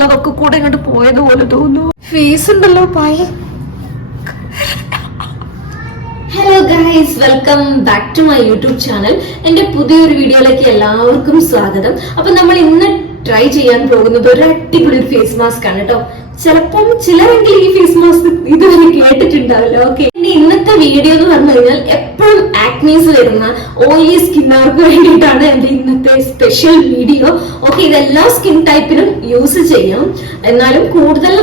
ഉള്ളതൊക്കെ കൂടെ ഇങ്ങോട്ട് പോയതുപോലെ തോന്നുന്നു. ഫേസ് ഉണ്ടല്ലോ hello guys, welcome back to my YouTube channel. എന്റെ പുതിയൊരു വീഡിയോയിലേക്ക് എല്ലാവർക്കും സ്വാഗതം. അപ്പൊ നമ്മൾ ഇന്ന് ട്രൈ ചെയ്യാൻ പോകുന്നത് ഒരു അടിപൊളി ഒരു ഫേസ് മാസ്ക് ആണ് കേട്ടോ. ചിലപ്പം ചിലരെങ്കിലും ഈ ഫേസ് മാസ്ക് ഇതുവരെ കേട്ടിട്ടുണ്ടാവില്ല. ഓക്കെ, ഇന്നത്തെ വീഡിയോ എന്ന് പറഞ്ഞു കഴിഞ്ഞാൽ എപ്പോഴും ആക്നീസ് വരുന്ന ഓയിലി സ്കിന്നുകാർക്ക് വേണ്ടിയിട്ടാണ് എന്റെ ഇന്നത്തെ സ്പെഷ്യൽ വീഡിയോ. ഓക്കെ, ഇതെല്ലാ സ്കിൻ ടൈപ്പിനും യൂസ് ചെയ്യാം. എന്നാലും കൂടുതൽ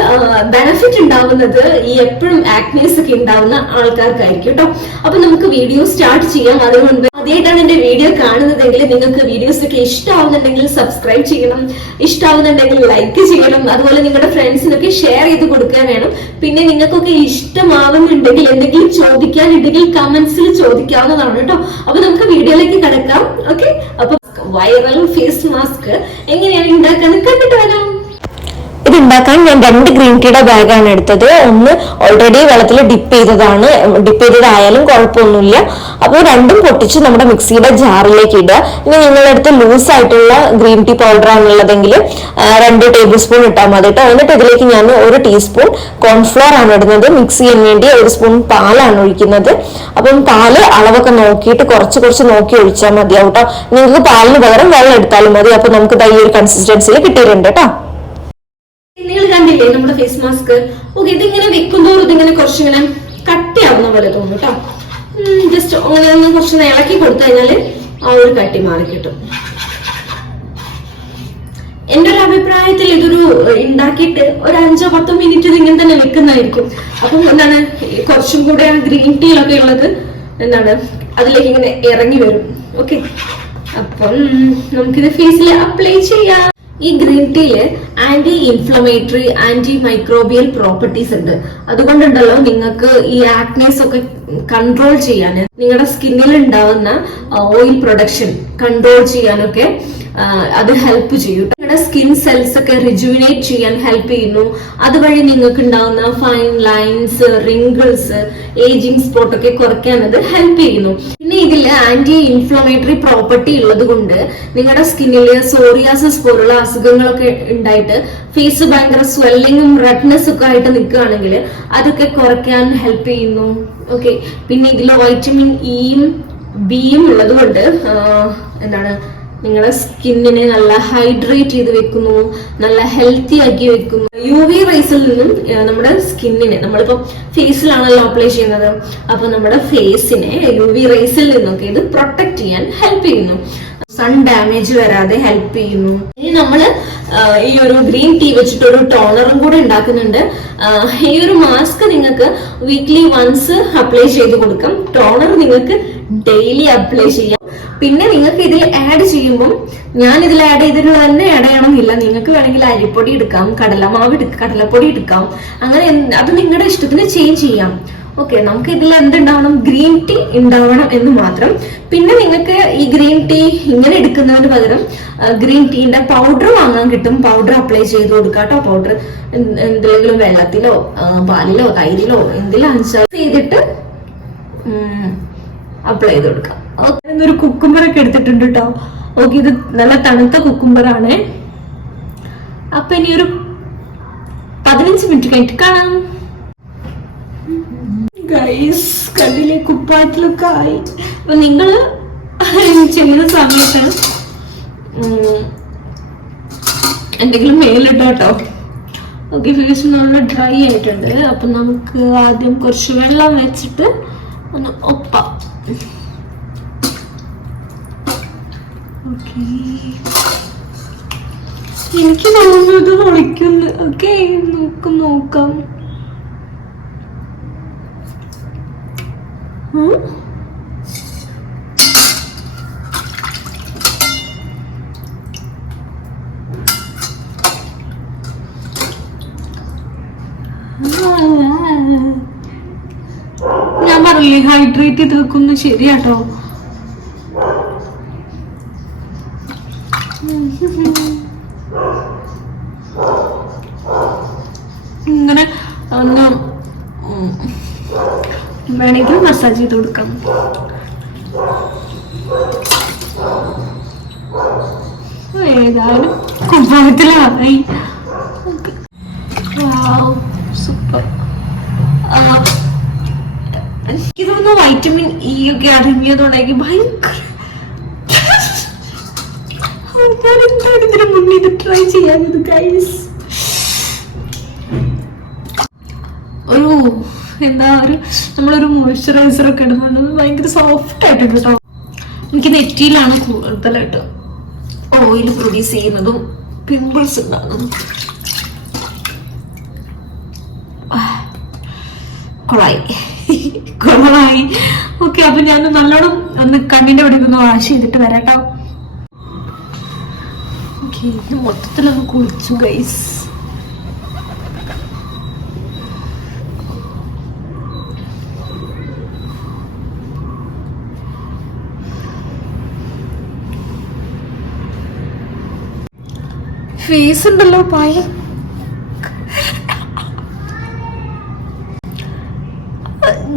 ബെനിഫിറ്റ് ഉണ്ടാവുന്നത് ഈ എപ്പോഴും ആക്നീസ് ഒക്കെ ഉണ്ടാവുന്ന ആൾക്കാർക്കായിരിക്കും കേട്ടോ. അപ്പൊ നമുക്ക് വീഡിയോ സ്റ്റാർട്ട് ചെയ്യാം. അതുകൊണ്ട് ആദ്യമായിട്ടാണ് എന്റെ വീഡിയോ കാണുന്നതെങ്കിൽ നിങ്ങൾക്ക് വീഡിയോസ് ഒക്കെ ഇഷ്ടമാവുന്നുണ്ടെങ്കിൽ സബ്സ്ക്രൈബ് ചെയ്യണം, ഇഷ്ടമാവുന്നുണ്ടെങ്കിൽ ലൈക്ക് ചെയ്യണം, അതുപോലെ നിങ്ങളുടെ ഫ്രണ്ട്സിനൊക്കെ ഷെയർ ചെയ്ത് കൊടുക്കാൻ വേണം. പിന്നെ നിങ്ങൾക്കൊക്കെ ഇഷ്ടമാവുന്നുണ്ടെങ്കിൽ എന്തെങ്കിലും ചോദിക്കാനുണ്ടെങ്കിൽ കമന്റ്സിൽ ചോദിക്കാവുന്നതാണ് കേട്ടോ. അപ്പൊ നമുക്ക് വീഡിയോയിലേക്ക് കിടക്കാം. ഓക്കെ, അപ്പൊ വൈറൽ ഫേസ് മാസ്ക് എങ്ങനെയാണ് ഉണ്ടാക്കാന്ന് കണ്ടിട്ട് വരാം. ഇത് ഉണ്ടാക്കാൻ ഞാൻ 2 ഗ്രീൻ ടീയുടെ ബാഗാണ് എടുത്തത്. ഒന്ന് ഓൾറെഡി വെള്ളത്തിൽ ഡിപ്പ് ചെയ്തതായാലും കുഴപ്പമൊന്നുമില്ല. അപ്പോൾ രണ്ടും പൊട്ടിച്ച് നമ്മുടെ മിക്സിയുടെ ജാറിലേക്ക് ഇടുക. ഇനി നിങ്ങളുടെ അടുത്ത് ലൂസ് ആയിട്ടുള്ള ഗ്രീൻ ടീ പൗഡർ ആണുള്ളതെങ്കിൽ 2 ടേബിൾ സ്പൂൺ ഇട്ടാൽ മതി കേട്ടോ. എന്നിട്ട് ഇതിലേക്ക് ഞാൻ 1 ടീസ്പൂൺ കോൺഫ്ലോർ ആണ് ഇടുന്നത്. മിക്സ് ചെയ്യാൻ വേണ്ടി 1 സ്പൂൺ പാലാണ് ഒഴിക്കുന്നത്. അപ്പം പാല് അളവൊക്കെ നോക്കിയിട്ട് കുറച്ച് നോക്കി ഒഴിച്ചാൽ മതിയാവും കേട്ടോ. നിങ്ങൾക്ക് പാലിന് പകരം വെള്ളം എടുത്താലും മതി. അപ്പൊ നമുക്ക് ഈ ഒരു കൺസിസ്റ്റൻസിയിൽ കിട്ടിയിട്ടുണ്ട് കേട്ടോ. നിങ്ങൾ കണ്ടില്ലേ നമ്മുടെ ഫേസ് മാസ്ക്? ഓക്കെ, ഇതിങ്ങനെ വെക്കുന്തോറും ഇതിങ്ങനെ കുറച്ചിങ്ങനെ കട്ടിയാവുന്ന പോലെ തോന്നും കേട്ടോ. ജസ്റ്റ് അങ്ങനെ ഒന്ന് കുറച്ച് ഇളക്കി കൊടുത്തു കഴിഞ്ഞാല് ആ ഒരു കട്ടി മാറി കിട്ടും. എന്റെ ഒരു അഭിപ്രായത്തിൽ ഇതൊരു ഉണ്ടാക്കിയിട്ട് ഒരു 5-10 മിനിറ്റ് ഇതിങ്ങനെ തന്നെ വെക്കുന്നതായിരിക്കും. അപ്പം എന്താണ് കുറച്ചും കൂടെ ആ ഗ്രീൻ ടീയിലൊക്കെ ഉള്ളത് എന്താണ് അതിലേക്ക് ഇങ്ങനെ ഇറങ്ങി വരും. ഓക്കെ, അപ്പം നമുക്കിത് ഫേസിൽ അപ്ലൈ ചെയ്യാം. ഈ ഗ്രീൻ ടീയില് anti inflammatory, anti microbial properties ഉണ്ട്. അതുകൊണ്ടുണ്ടല്ലോ നിങ്ങൾക്ക് ഈ ആക്നീസ് ഒക്കെ കൺട്രോൾ ചെയ്യാൻ, നിങ്ങളുടെ സ്കിന്നിൽ ഉണ്ടാവുന്ന ഓയിൽ പ്രൊഡക്ഷൻ കൺട്രോൾ ചെയ്യാനൊക്കെ അത് ഹെൽപ്പ് ചെയ്യും. നിങ്ങളുടെ സ്കിൻ സെൽസ് ഒക്കെ റിജുവിനേറ്റ് ചെയ്യാൻ ഹെൽപ്പ് ചെയ്യുന്നു. അതുവഴി നിങ്ങൾക്ക് ഉണ്ടാവുന്ന fine lines, wrinkles, ageing spot ഒക്കെ കുറയ്ക്കാൻ അത് ഹെൽപ്പ് ചെയ്യുന്നു. പിന്നെ ഇതിൽ ആന്റി ഇൻഫ്ലമേറ്ററി പ്രോപ്പർട്ടി ഉള്ളത് കൊണ്ട് നിങ്ങളുടെ സ്കിന്നിൽ സോറിയാസിസ് പോലുള്ള അസുഖങ്ങളൊക്കെ ഉണ്ടായിട്ട് ഫേസ് ഭയങ്കര സ്വെല്ലിങ്ങും റെഡ്നെസ് ഒക്കെ ആയിട്ട് നിൽക്കുകയാണെങ്കിൽ അതൊക്കെ കുറയ്ക്കാൻ ഹെൽപ്പ് ചെയ്യുന്നു. ഓക്കെ, പിന്നെ ഇതിൽ വൈറ്റമിൻ ഇയും ബിയും ഉള്ളത് കൊണ്ട് എന്താണ് നിങ്ങളുടെ സ്കിന്നിനെ നല്ല ഹൈഡ്രേറ്റ് ചെയ്ത് വെക്കുന്നു, നല്ല ഹെൽത്തി ആക്കി വെക്കുന്നു. UV റേസിൽ നിന്നും നമ്മുടെ സ്കിന്നിനെ, നമ്മളിപ്പോ ഫേസിലാണല്ലോ അപ്ലൈ ചെയ്യുന്നത്, അപ്പൊ നമ്മുടെ ഫേസിനെ UV റേസിൽ നിന്നൊക്കെ ഇത് പ്രൊട്ടക്ട് ചെയ്യാൻ ഹെൽപ്പ് ചെയ്യുന്നു. സൺ ഡാമേജ് വരാതെ ഹെൽപ്പ് ചെയ്യുന്നു. ഇനി നമ്മള് ഈ ഒരു ഗ്രീൻ ടീ വെച്ചിട്ട് ഒരു ടോണറും കൂടെ ഉണ്ടാക്കുന്നുണ്ട്. ഈ ഒരു മാസ്ക് നിങ്ങൾക്ക് വീക്ക്ലി വൺസ് അപ്ലൈ ചെയ്ത് കൊടുക്കാം. ടോണർ നിങ്ങൾക്ക് ഡെയിലി അപ്ലൈ ചെയ്യാം. പിന്നെ നിങ്ങൾക്ക് ഇതിൽ ആഡ് ചെയ്യുമ്പോൾ, ഞാൻ ഇതിൽ ആഡ് ചെയ്തിട്ടുള്ള തന്നെ ആഡ് ചെയ്യണമെന്നില്ല. നിങ്ങൾക്ക് വേണമെങ്കിൽ അരിപ്പൊടി എടുക്കാം, കടലപ്പൊടി എടുക്കാം, അങ്ങനെ അത് നിങ്ങളുടെ ഇഷ്ടത്തിന് ചേഞ്ച് ചെയ്യാം. ഓക്കെ, നമുക്ക് ഇതിൽ എന്തുണ്ടാവണം? ഗ്രീൻ ടീ ഉണ്ടാവണം എന്ന് മാത്രം. പിന്നെ നിങ്ങൾക്ക് ഈ ഗ്രീൻ ടീ ഇങ്ങനെ എടുക്കുന്നതിന് പകരം ഗ്രീൻ ടീന്റെ പൗഡർ വാങ്ങാൻ കിട്ടും. പൗഡർ അപ്ലൈ ചെയ്ത് കൊടുക്കുക കേട്ടോ. പൗഡർ എന്തെങ്കിലും വെള്ളത്തിലോ പാലിലോ തൈരിലോ എന്തെങ്കിലും അൺസർവ് ചെയ്തിട്ട് അപ്ലൈ ചെയ്ത് കൊടുക്കാം. ഒരു കുക്കുംബർ ഒക്കെ എടുത്തിട്ടുണ്ട് കേട്ടോ. ഓക്കെ, ഇത് നല്ല തണുത്ത കുക്കുംബറാണ്. അപ്പൊ ഇനി ഒരു 15 മിനിറ്റ് കഴിഞ്ഞിട്ട് കാണാം. ഗൈസ്, കണ്ടില്ലേ കുപ്പായത്തിലൊക്കെ ആയി. അപ്പൊ നിങ്ങള് ചെയ്യുന്ന സമയത്ത് എന്തെങ്കിലും മേലിട്ടോ കേട്ടോ. ഓക്കെ, ഫേസ് നല്ല ഡ്രൈ ആയിട്ടുണ്ട്. അപ്പൊ നമുക്ക് ആദ്യം കുറച്ച് വെള്ളം വെച്ചിട്ട് ഒന്ന് ഒപ്പാം. എനിക്ക് തോന്നുന്നത് ഒളിക്കുന്നു. ഓക്കെ, നോക്കാം. ഞാൻ പറഞ്ഞില്ലേ ഹൈഡ്രേറ്റ് ചെയ്ത് വെക്കുന്നു. ശരിയാട്ടോ. ഇങ്ങനെ ഒന്ന് വേണമെങ്കിൽ മസാജ് ചെയ്ത് കൊടുക്കാം. ഏതായാലും കുപ്പായത്തിലായി. തോന്നുന്നു വൈറ്റമിൻ ഇ ഒക്കെ അടങ്ങിയതുകൊണ്ടായിരിക്കും ഭയങ്കര. ഞാൻ എന്താണ് ഇതിന് മുന്നേ ഇത് ട്രൈ ചെയ്യാനത് ഗൈസ്. ഒരു എന്താ നമ്മളൊരു മോയ്സ്ചറൈസർ ഒക്കെ ഇടുന്നുണ്ട്, ഭയങ്കര സോഫ്റ്റ് ആയിട്ടുണ്ട് കേട്ടോ. എനിക്ക് നെറ്റിയിലാണ് കൂടുതലായിട്ട് ഓയിൽ പ്രൊഡ്യൂസ് ചെയ്യുന്നതും പിമ്പിൾസ് ഉണ്ടാകുന്നതും. കൊളായി. ഓക്കെ, അപ്പൊ ഞാൻ നല്ലോണം ഒന്ന് കണ്ണിന്റെ അവിടെ ഒന്ന് വാഷ് ചെയ്തിട്ട് വരാട്ടോ. ഓക്കെ, മൊത്തത്തിലൊന്ന് കുളിച്ചു ഗൈസ്. ഫേസ് ഉണ്ടല്ലോ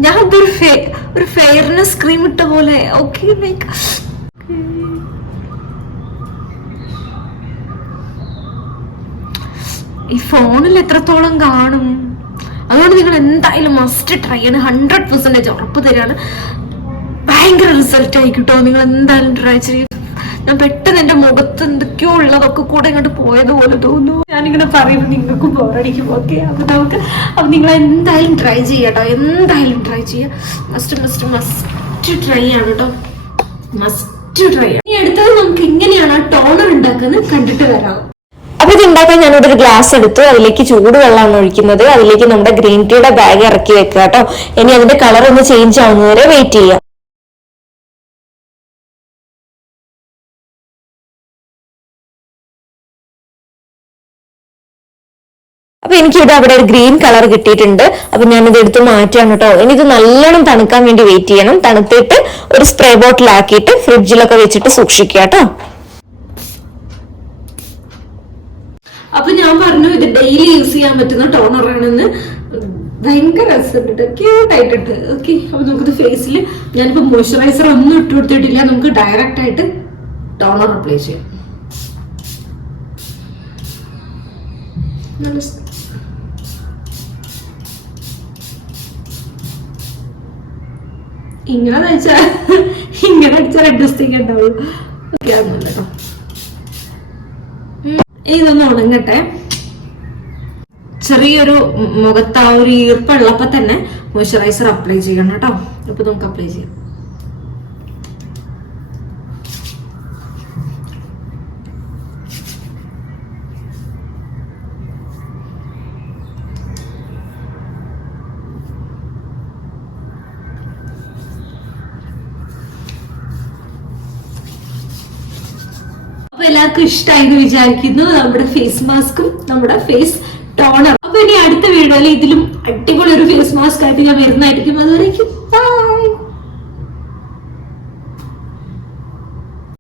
ഞാൻ ഒരു ഫെയർനെസ് ക്രീം ഇട്ട പോലെ. ഓക്കെ, ലൈക്ക് ഈ ഫോണിൽ എത്രത്തോളം കാണും, അതുകൊണ്ട് നിങ്ങൾ എന്തായാലും മസ്റ്റ് ട്രൈ ചെയ്യണം. 100% ഉറപ്പ് തരാണ്, ഭയങ്കര റിസൾട്ട് ആയിക്കിട്ടോ. നിങ്ങൾ എന്തായാലും ട്രൈ ചെയ്യും. ഞാൻ പെട്ടെന്ന് എന്റെ മുഖത്ത് എന്തൊക്കെയോ ഉള്ളതൊക്കെ കൂടെ ഇങ്ങോട്ട് പോയതുപോലെ തോന്നുന്നു. ഞാനിങ്ങനെ പറയുമ്പോൾ നിങ്ങൾക്ക് ബോറടിക്കും. ഓക്കെ, അപ്പൊ നിങ്ങൾ എന്തായാലും ട്രൈ ചെയ്യാട്ടോ, എന്തായാലും ട്രൈ ചെയ്യാം. മസ്റ്റ് ട്രൈ ആണ് കേട്ടോ, മസ്റ്റ് ട്രൈ ആണ്. ഇനി അടുത്തത് നമുക്ക് എങ്ങനെയാണ് ടോണർ ഉണ്ടാക്കുന്നത് കണ്ടിട്ട് വരാം. അപ്പൊ ഇത് ഉണ്ടാക്കാൻ ഞാനിവിടെ ഒരു ഗ്ലാസ് എടുത്തു, അതിലേക്ക് ചൂടുവെള്ളമാണ് ഒഴിക്കുന്നത്. അതിലേക്ക് നമ്മുടെ ഗ്രീൻ ടീയുടെ ബാഗ് ഇറക്കി വെക്കുക കേട്ടോ. ഇനി അതിന്റെ കളർ ഒന്ന് ചേഞ്ച് ആവുന്നവരെ വെയിറ്റ് ചെയ്യാം. അപ്പൊ എനിക്കിവിടെ അവിടെ ഒരു ഗ്രീൻ കളർ കിട്ടിയിട്ടുണ്ട്. അപ്പൊ ഞാനിത് എടുത്ത് മാറ്റാണ് കേട്ടോ. ഇനി ഇത് നല്ലോണം തണുക്കാൻ വേണ്ടി വെയിറ്റ് ചെയ്യണം. തണുത്തിട്ട് ഒരു സ്പ്രേ ബോട്ടിലാക്കിയിട്ട് ഫ്രിഡ്ജിലൊക്കെ വെച്ചിട്ട് സൂക്ഷിക്കുക കേട്ടോ. അപ്പൊ ഞാൻ പറഞ്ഞു ഇത് ഡെയിലി യൂസ് ചെയ്യാൻ പറ്റുന്ന ടോണർ ആണെന്ന്. ഭയങ്കര രസമുണ്ട്, ക്യൂട്ടായിട്ടുണ്ട്. ഓക്കെ, അപ്പൊ നമുക്കിത് ഫേസിൽ ഞാനിപ്പോ മോയ്സ്ചറൈസർ ഒന്നും ഇട്ട് കൊടുത്തിട്ടില്ല. നമുക്ക് ഡയറക്റ്റ് ആയിട്ട് ടോണർ അപ്ലൈ ചെയ്യാം. ഇങ്ങനെ അടിച്ചാൽ അഡ്ജസ്റ്റ് ഉണ്ടാവുള്ളൂ. കേട്ടോ, ഇതൊന്ന് ഉണങ്ങട്ടെ. ചെറിയൊരു മുഖത്ത് ആ ഒരു ഈർപ്പുള്ളപ്പോ തന്നെ മോയ്സ്ചറൈസർ അപ്ലൈ ചെയ്യണം കേട്ടോ. അപ്പൊ നമുക്ക് അപ്ലൈ ചെയ്യാം. അപ്പൊ എല്ലാവർക്കും ഇഷ്ടമായി എന്ന് വിചാരിക്കുന്നു നമ്മുടെ ഫേസ് മാസ്കും നമ്മുടെ ഫേസ് ടോണർ. അപ്പൊ ഇനി അടുത്ത വീഡിയോയിൽ ഇതിലും അടിപൊളി ഒരു ഫേസ് മാസ്ക് ആയിട്ട് ഞാൻ വരുന്നതായിരിക്കും. അത്